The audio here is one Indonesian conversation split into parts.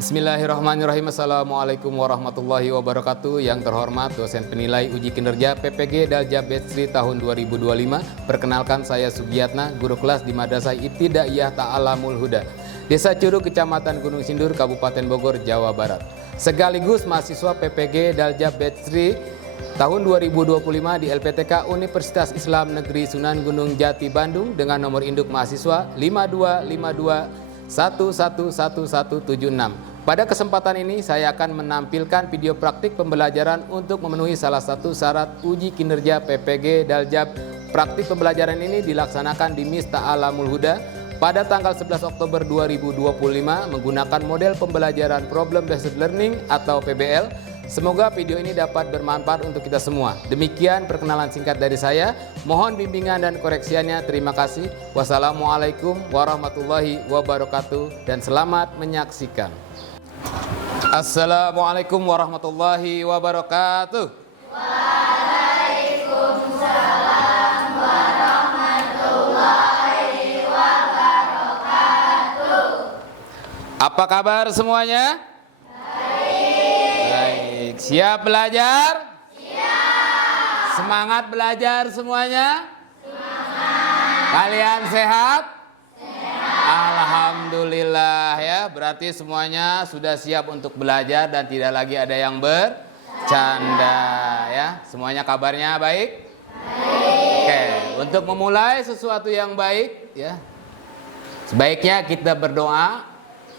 Bismillahirrahmanirrahim. Assalamualaikum warahmatullahi wabarakatuh. Yang terhormat dosen penilai uji kinerja PPG Daljab Batch 3 tahun 2025. Perkenalkan, saya Sugiyatna, guru kelas di Madrasah Ibtidaiyah Ta'alamul Huda, Desa Curug, Kecamatan Gunung Sindur, Kabupaten Bogor, Jawa Barat. Sekaligus mahasiswa PPG Daljab Batch 3 tahun 2025 di LPTK Universitas Islam Negeri Sunan Gunung Jati, Bandung, dengan nomor induk mahasiswa 5252111176. Pada kesempatan ini saya akan menampilkan video praktik pembelajaran untuk memenuhi salah satu syarat uji kinerja PPG Daljab. Praktik pembelajaran ini dilaksanakan di MIS Ta'alamul Huda pada tanggal 11 Oktober 2025 menggunakan model pembelajaran Problem Based Learning atau PBL. Semoga video ini dapat bermanfaat untuk kita semua. Demikian perkenalan singkat dari saya. Mohon bimbingan dan koreksiannya. Terima kasih. Wassalamualaikum warahmatullahi wabarakatuh dan selamat menyaksikan. Assalamualaikum warahmatullahi wabarakatuh. Waalaikumsalam warahmatullahi wabarakatuh. Apa kabar semuanya? Baik. Siap belajar? Siap. Semangat belajar semuanya? Semangat. Kalian sehat? Alhamdulillah ya, berarti semuanya sudah siap untuk belajar dan tidak lagi ada yang bercanda ya. Semuanya kabarnya baik? Baik. Oke, untuk memulai sesuatu yang baik ya, sebaiknya kita berdoa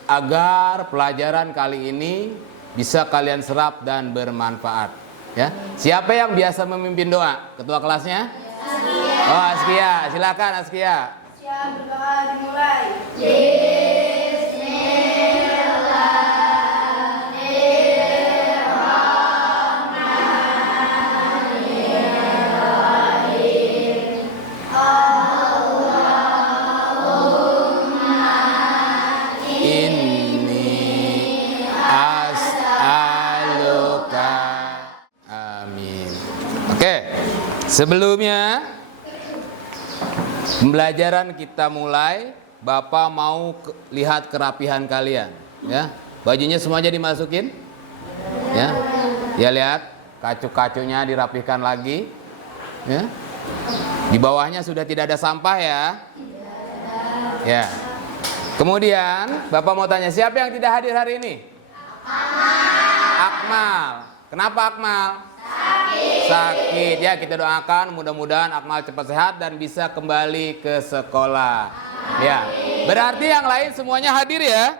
agar pelajaran kali ini bisa kalian serap dan bermanfaat ya. Siapa yang biasa memimpin doa? Ketua kelasnya? Askia. Oh, Askia, silakan Askia. Siap, berdoa dimulai. Bismillahirrahmanirrahim. Allahumma Inni as'aluka. Amin. Oke, sebelumnya pembelajaran kita mulai. Bapak mau lihat kerapihan kalian ya. Bajunya semuanya dimasukin ya. Ya, lihat kacu-kacunya dirapihkan lagi ya. Di bawahnya sudah tidak ada sampah ya. Ya. Kemudian Bapak mau tanya, siapa yang tidak hadir hari ini? Akmal. Kenapa Akmal? Sakit ya, kita doakan mudah-mudahan Akmal cepat sehat dan bisa kembali ke sekolah. Ya, berarti yang lain semuanya hadir ya.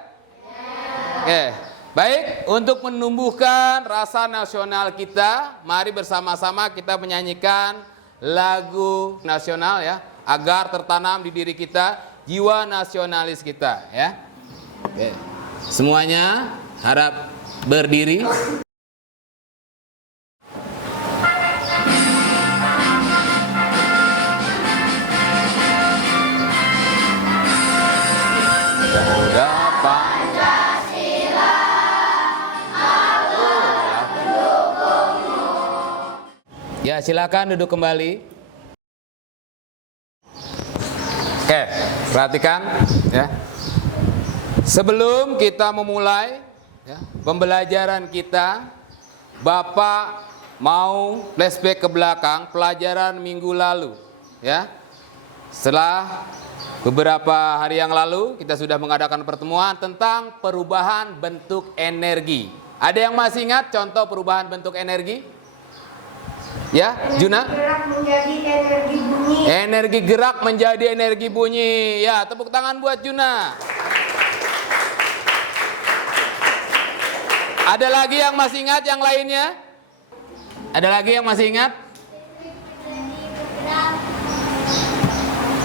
Oke, baik, untuk menumbuhkan rasa nasional kita, mari bersama-sama kita menyanyikan lagu nasional ya, agar tertanam di diri kita jiwa nasionalis kita ya. Oke. Semuanya harap berdiri. Ya, silakan duduk kembali. Oke, perhatikan ya. Sebelum kita memulai ya, pembelajaran kita, Bapak mau flashback ke belakang pelajaran minggu lalu ya. Setelah beberapa hari yang lalu kita sudah mengadakan pertemuan tentang perubahan bentuk energi. Ada yang masih ingat contoh perubahan bentuk energi? Ya, Juna? Gerak menjadi energi bunyi. Energi gerak menjadi energi bunyi. Ya, tepuk tangan buat Juna. Ada lagi yang masih ingat yang lainnya? Ada lagi yang masih ingat?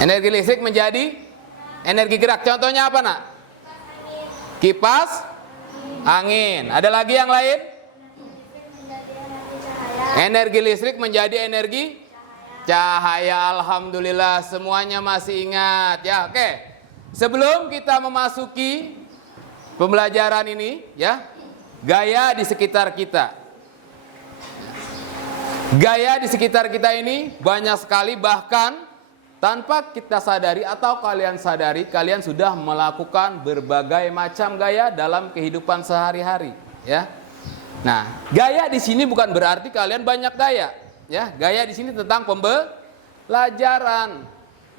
Energi listrik menjadi energi gerak. Contohnya apa, Nak? Kipas angin. Ada lagi yang lain? Energi listrik menjadi energi cahaya. Alhamdulillah semuanya masih ingat ya. Oke, sebelum kita memasuki pembelajaran ini ya, gaya di sekitar kita. Gaya di sekitar kita ini banyak sekali, bahkan tanpa kita sadari atau kalian sadari, kalian sudah melakukan berbagai macam gaya dalam kehidupan sehari-hari, ya. Nah, gaya di sini bukan berarti kalian banyak gaya, ya. Gaya di sini tentang pembelajaran,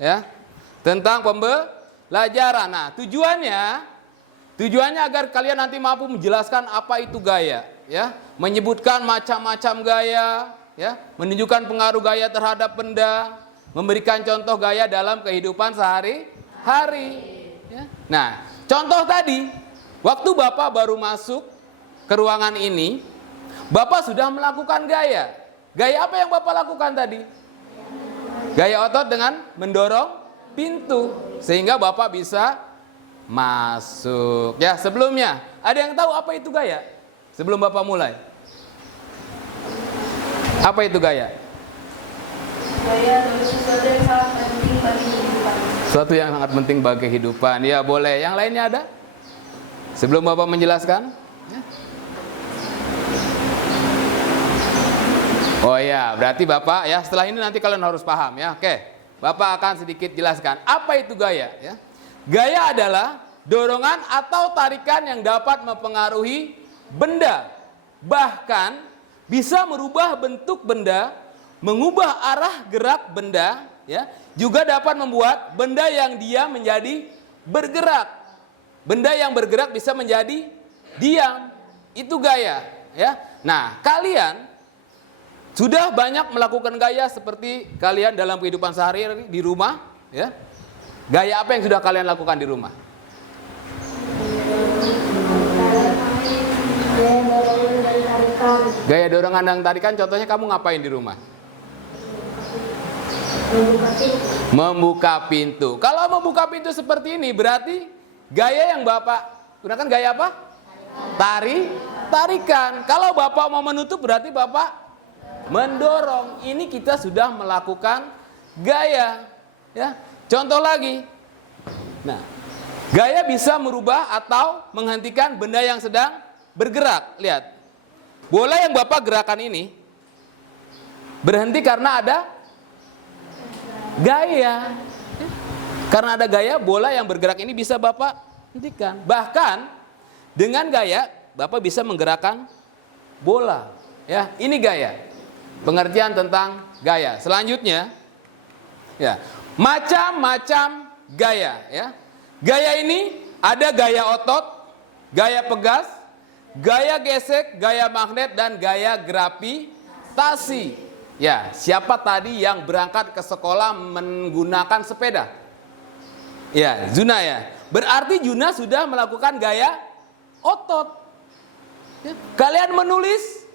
ya. Tentang pembelajaran. Nah, tujuannya agar kalian nanti mampu menjelaskan apa itu gaya, ya. Menyebutkan macam-macam gaya, ya. Menunjukkan pengaruh gaya terhadap benda, memberikan contoh gaya dalam kehidupan sehari-hari, ya. Nah, contoh tadi, waktu Bapak baru masuk ke ruangan ini, Bapak sudah melakukan gaya. Gaya apa yang Bapak lakukan tadi? Gaya otot dengan mendorong pintu, sehingga Bapak bisa masuk. Ya, sebelumnya, ada yang tahu apa itu gaya? Sebelum Bapak mulai. Apa itu gaya? Gaya adalah sesuatu yang sangat penting bagi kehidupan. Sesuatu yang sangat penting bagi kehidupan. Ya, boleh. Yang lainnya ada? Sebelum Bapak menjelaskan? Ya. Oh ya, berarti Bapak ya, setelah ini nanti kalian harus paham ya. Oke. Bapak akan sedikit jelaskan apa itu gaya, ya. Gaya adalah dorongan atau tarikan yang dapat mempengaruhi benda, bahkan bisa merubah bentuk benda, mengubah arah gerak benda, ya, juga dapat membuat benda yang diam menjadi bergerak. Benda yang bergerak bisa menjadi diam. Itu gaya, ya. Nah, kalian sudah banyak melakukan gaya seperti kalian dalam kehidupan sehari-hari di rumah, ya. Gaya apa yang sudah kalian lakukan di rumah? Gaya dorongan dan tarikan, contohnya kamu ngapain di rumah? Membuka pintu. Kalau membuka pintu seperti ini berarti gaya yang Bapak gunakan gaya apa? Tarikan. Kalau Bapak mau menutup berarti Bapak mendorong. Ini kita sudah melakukan gaya, ya. Contoh lagi. Nah, gaya bisa merubah atau menghentikan benda yang sedang bergerak. Lihat. Bola yang Bapak gerakan ini berhenti karena ada gaya. Karena ada gaya, bola yang bergerak ini bisa Bapak hentikan. Bahkan dengan gaya Bapak bisa menggerakkan bola, ya. Ini gaya. Pengertian tentang gaya. Selanjutnya, ya, macam-macam gaya, ya. Gaya ini ada gaya otot, gaya pegas, gaya gesek, gaya magnet, dan gaya gravitasi. Ya, siapa tadi yang berangkat ke sekolah menggunakan sepeda? Ya, Juna, ya. Berarti Juna sudah melakukan gaya otot. Ya. Kalian menulis,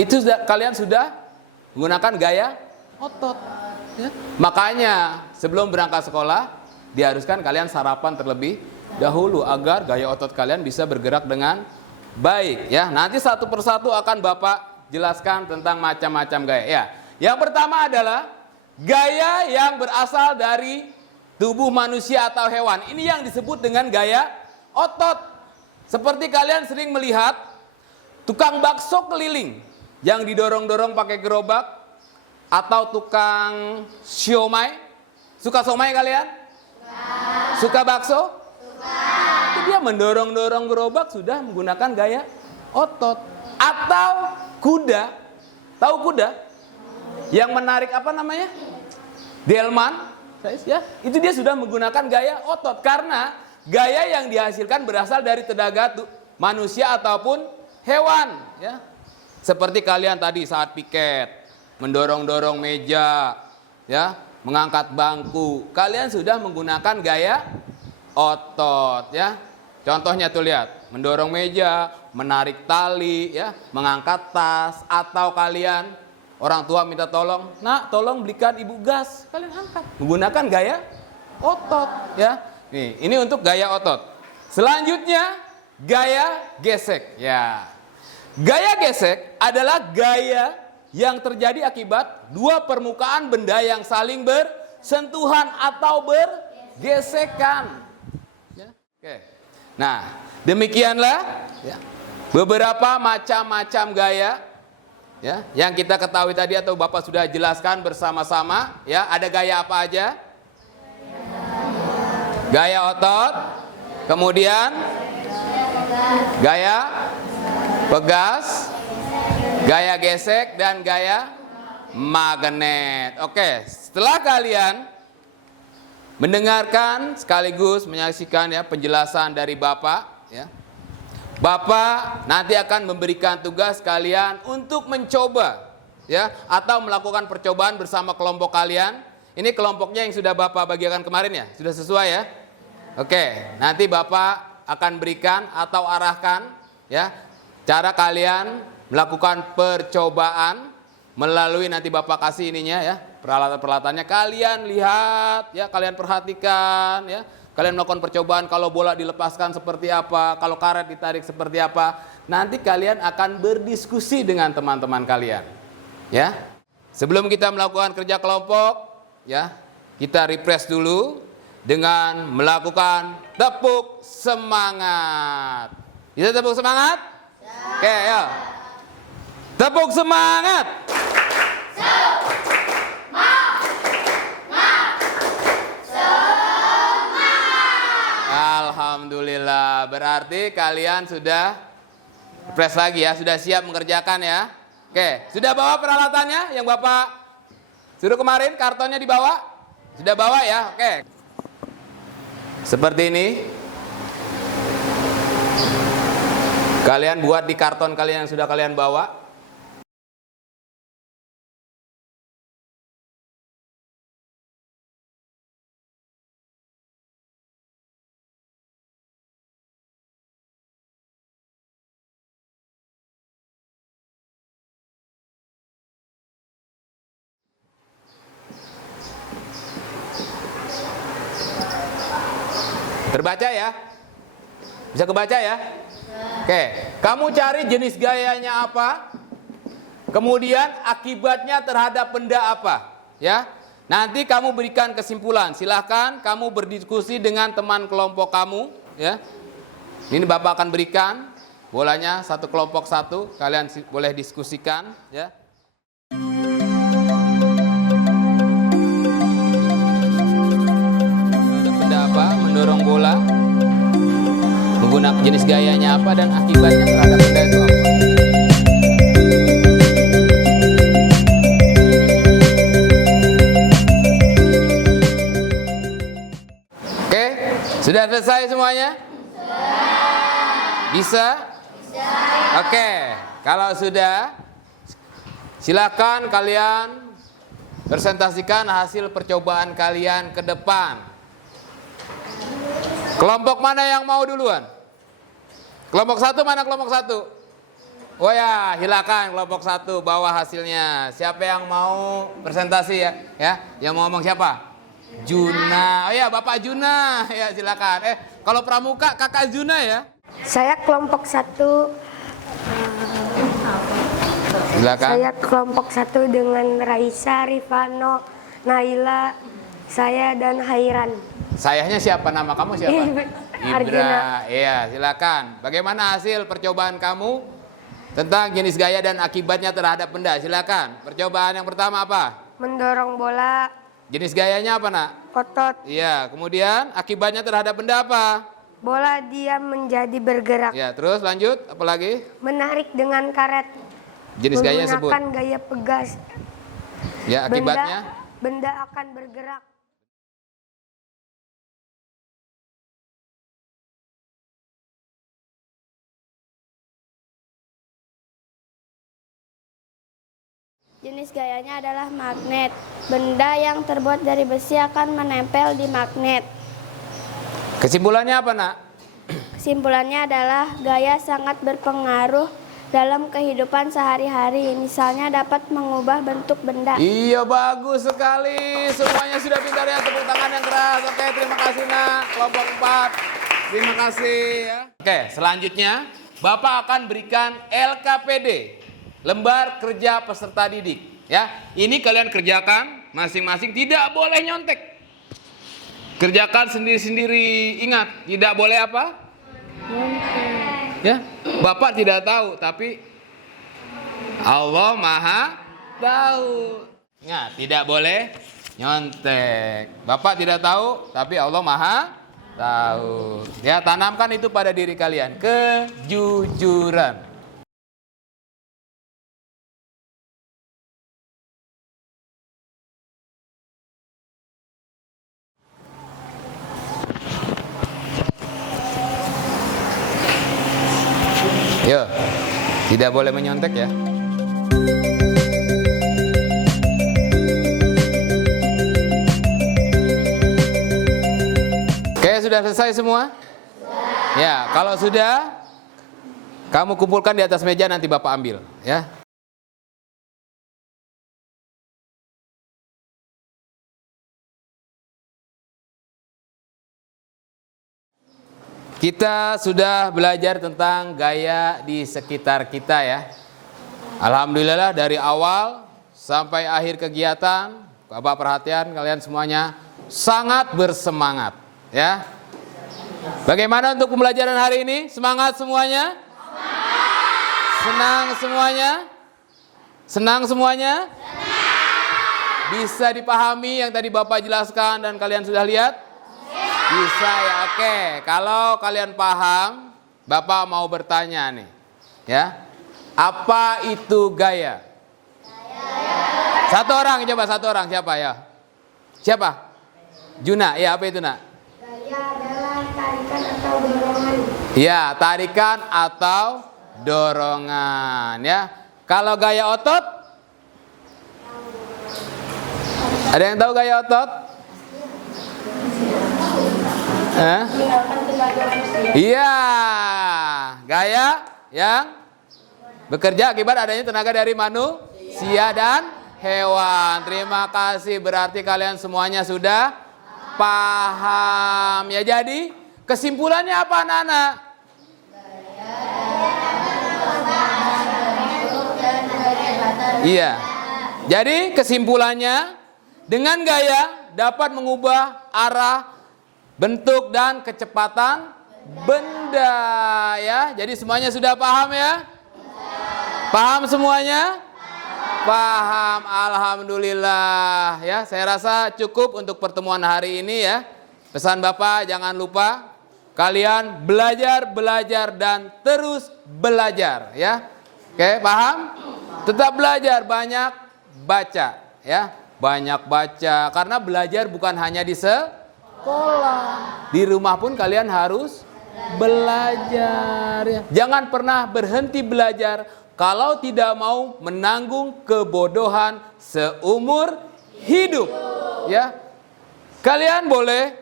itu kalian sudah menggunakan gaya otot, ya. Makanya sebelum berangkat sekolah diharuskan kalian sarapan terlebih dahulu agar gaya otot kalian bisa bergerak dengan baik, ya. Nanti satu persatu akan Bapak jelaskan tentang macam-macam gaya, ya. Yang pertama adalah gaya yang berasal dari tubuh manusia atau hewan. Ini yang disebut dengan gaya otot. Seperti kalian sering melihat tukang bakso keliling yang didorong-dorong pakai gerobak, atau tukang siomay. Suka somay kalian? Suka bakso? Itu dia mendorong-dorong gerobak sudah menggunakan gaya otot. Atau kuda. Tahu kuda? Yang menarik apa namanya? Delman. Ya, itu dia sudah menggunakan gaya otot karena gaya yang dihasilkan berasal dari tenaga manusia ataupun hewan, ya. Seperti kalian tadi saat piket, mendorong-dorong meja, ya, mengangkat bangku. Kalian sudah menggunakan gaya otot, ya. Contohnya tuh lihat, mendorong meja, menarik tali, ya, mengangkat tas, atau kalian orang tua minta tolong, "Nak, tolong belikan ibu gas." Kalian angkat menggunakan gaya otot, ya. Nih, ini untuk gaya otot. Selanjutnya gaya gesek, ya. Gaya gesek adalah gaya yang terjadi akibat dua permukaan benda yang saling bersentuhan atau bergesekan. Ya. Oke. Nah, demikianlah, ya, beberapa macam-macam gaya Ya, yang kita ketahui tadi atau Bapak sudah jelaskan bersama-sama, ya, ada gaya apa aja? Gaya otot, kemudian gaya pegas, gaya gesek, dan gaya magnet. Oke, setelah kalian mendengarkan sekaligus menyaksikan ya penjelasan dari Bapak, ya, Bapak nanti akan memberikan tugas kalian untuk mencoba, ya, atau melakukan percobaan bersama kelompok kalian. Ini kelompoknya yang sudah Bapak bagikan kemarin ya, sudah sesuai ya? Oke, nanti Bapak akan berikan atau arahkan ya cara kalian melakukan percobaan melalui nanti Bapak kasih ininya ya, peralatan-peralatannya. Kalian lihat ya, kalian perhatikan ya. Kalian melakukan percobaan kalau bola dilepaskan seperti apa, kalau karet ditarik seperti apa. Nanti kalian akan berdiskusi dengan teman-teman kalian. Ya. Sebelum kita melakukan kerja kelompok, ya, kita refresh dulu dengan melakukan tepuk semangat. Bisa tepuk semangat? Oke, ya. Tepuk semangat. Alhamdulillah, berarti kalian sudah refresh lagi ya, sudah siap mengerjakan ya. Oke, sudah bawa peralatannya yang Bapak suruh kemarin, kartonnya dibawa? Sudah bawa ya, oke. Seperti ini. Kalian buat di karton kalian yang sudah kalian bawa. Terbaca ya? Bisa kebaca ya? Oke, kamu cari jenis gayanya apa? Kemudian akibatnya terhadap benda apa? Ya, nanti kamu berikan kesimpulan. Silahkan kamu berdiskusi dengan teman kelompok kamu. Ya, ini Bapak akan berikan bolanya satu kelompok satu. Kalian boleh diskusikan. Ya. Mendorong bola, menggunakan jenis gayanya apa dan akibatnya terhadap benda itu apa. Oke, sudah selesai semuanya? Bisa? Oke, kalau sudah, silakan kalian presentasikan hasil percobaan kalian ke depan. Kelompok mana yang mau duluan? Kelompok satu mana kelompok satu? Oh ya, silakan kelompok satu bawa hasilnya. Siapa yang mau presentasi ya? Ya, yang mau ngomong siapa? Juna. Oh ya, Bapak Juna. Ya, silakan. Kalau pramuka Kakak Juna ya. Saya kelompok satu. Silakan. Saya kelompok satu dengan Raisa, Rifano, Naila, saya dan Hairan. Sayahnya siapa? Nama kamu siapa? Arjuna. Iya, silakan. Bagaimana hasil percobaan kamu tentang jenis gaya dan akibatnya terhadap benda? Silakan. Percobaan yang pertama apa? Mendorong bola. Jenis gayanya apa, Nak? Otot. Iya, kemudian akibatnya terhadap benda apa? Bola dia menjadi bergerak. Ya, terus lanjut, apa lagi? Menarik dengan karet. Jenis gayanya sebut. Menggunakan gaya pegas. Ya, akibatnya? Benda akan bergerak. Jenis gayanya adalah magnet. Benda yang terbuat dari besi akan menempel di magnet. Kesimpulannya apa, Nak? Kesimpulannya adalah gaya sangat berpengaruh dalam kehidupan sehari-hari. Misalnya dapat mengubah bentuk benda. Iya, bagus sekali. Semuanya sudah pintar ya. Tepuk tangan yang keras. Oke, terima kasih, Nak. Kelompok 4. Terima kasih ya. Oke, selanjutnya Bapak akan berikan LKPD, lembar kerja peserta didik. Ya, ini kalian kerjakan masing-masing, tidak boleh nyontek. Kerjakan sendiri-sendiri. Ingat, tidak boleh apa? Ya, Bapak tidak tahu, tapi Allah Maha tahu. Nah, tidak boleh nyontek. Bapak tidak tahu, tapi Allah Maha tahu. Ya, tanamkan itu pada diri kalian, kejujuran. Yo, tidak boleh menyontek ya. Oke, sudah selesai semua? Ya, kalau sudah, kamu kumpulkan di atas meja, nanti Bapak ambil ya. Kita sudah belajar tentang gaya di sekitar kita ya. Alhamdulillah dari awal sampai akhir kegiatan, Bapak perhatian kalian semuanya sangat bersemangat ya. Bagaimana untuk pembelajaran hari ini? Semangat semuanya? Senang semuanya? Senang semuanya? Bisa dipahami yang tadi Bapak jelaskan dan kalian sudah lihat? Bisa ya, oke. Kalau kalian paham, Bapak mau bertanya nih, ya. Apa itu gaya? Satu orang, coba satu orang, siapa ya? Siapa? Juna, ya apa itu nak? Gaya adalah tarikan atau dorongan. Ya, tarikan atau dorongan, ya. Kalau gaya otot? Ada yang tahu gaya otot? Iya, gaya yang bekerja akibat adanya tenaga dari manusia dan hewan. Terima kasih, berarti kalian semuanya sudah paham ya. Jadi kesimpulannya apa anak-anak? Iya. Jadi kesimpulannya, dengan gaya dapat mengubah arah, bentuk dan kecepatan benda ya. Jadi semuanya sudah paham ya? Paham semuanya? Paham, alhamdulillah ya. Saya rasa cukup untuk pertemuan hari ini ya. Pesan Bapak jangan lupa kalian belajar dan terus belajar ya. Oke, paham? Tetap belajar, banyak baca ya. Banyak baca karena belajar bukan hanya di sekolah. Di rumah pun kalian harus belajar ya. Jangan pernah berhenti belajar kalau tidak mau menanggung kebodohan seumur hidup ya. Kalian boleh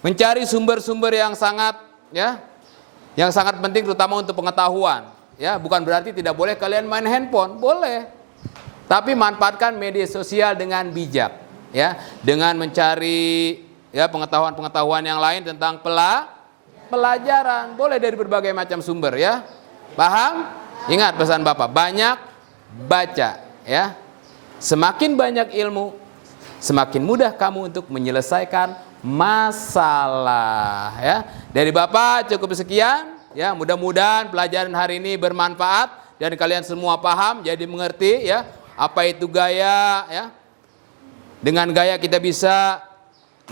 mencari sumber-sumber yang sangat penting terutama untuk pengetahuan ya. Bukan berarti tidak boleh kalian main handphone, boleh. Tapi manfaatkan media sosial dengan bijak ya, dengan mencari ya pengetahuan-pengetahuan yang lain tentang pelajaran. Boleh dari berbagai macam sumber ya. Paham? Ingat pesan Bapak, banyak baca ya. Semakin banyak ilmu, semakin mudah kamu untuk menyelesaikan masalah ya. Dari Bapak cukup sekian ya. Mudah-mudahan pelajaran hari ini bermanfaat dan kalian semua paham, jadi mengerti ya apa itu gaya ya. Dengan gaya kita bisa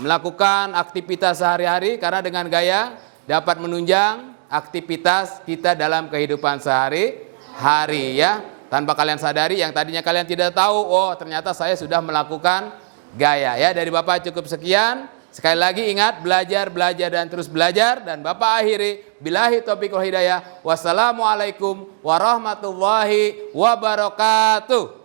melakukan aktivitas sehari-hari karena dengan gaya dapat menunjang aktivitas kita dalam kehidupan sehari-hari ya. Tanpa kalian sadari yang tadinya kalian tidak tahu, oh ternyata saya sudah melakukan gaya ya. Dari Bapak cukup sekian. Sekali lagi ingat, belajar dan terus belajar. Dan Bapak akhiri, billahi taufiq wal hidayah. Wassalamualaikum warahmatullahi wabarakatuh.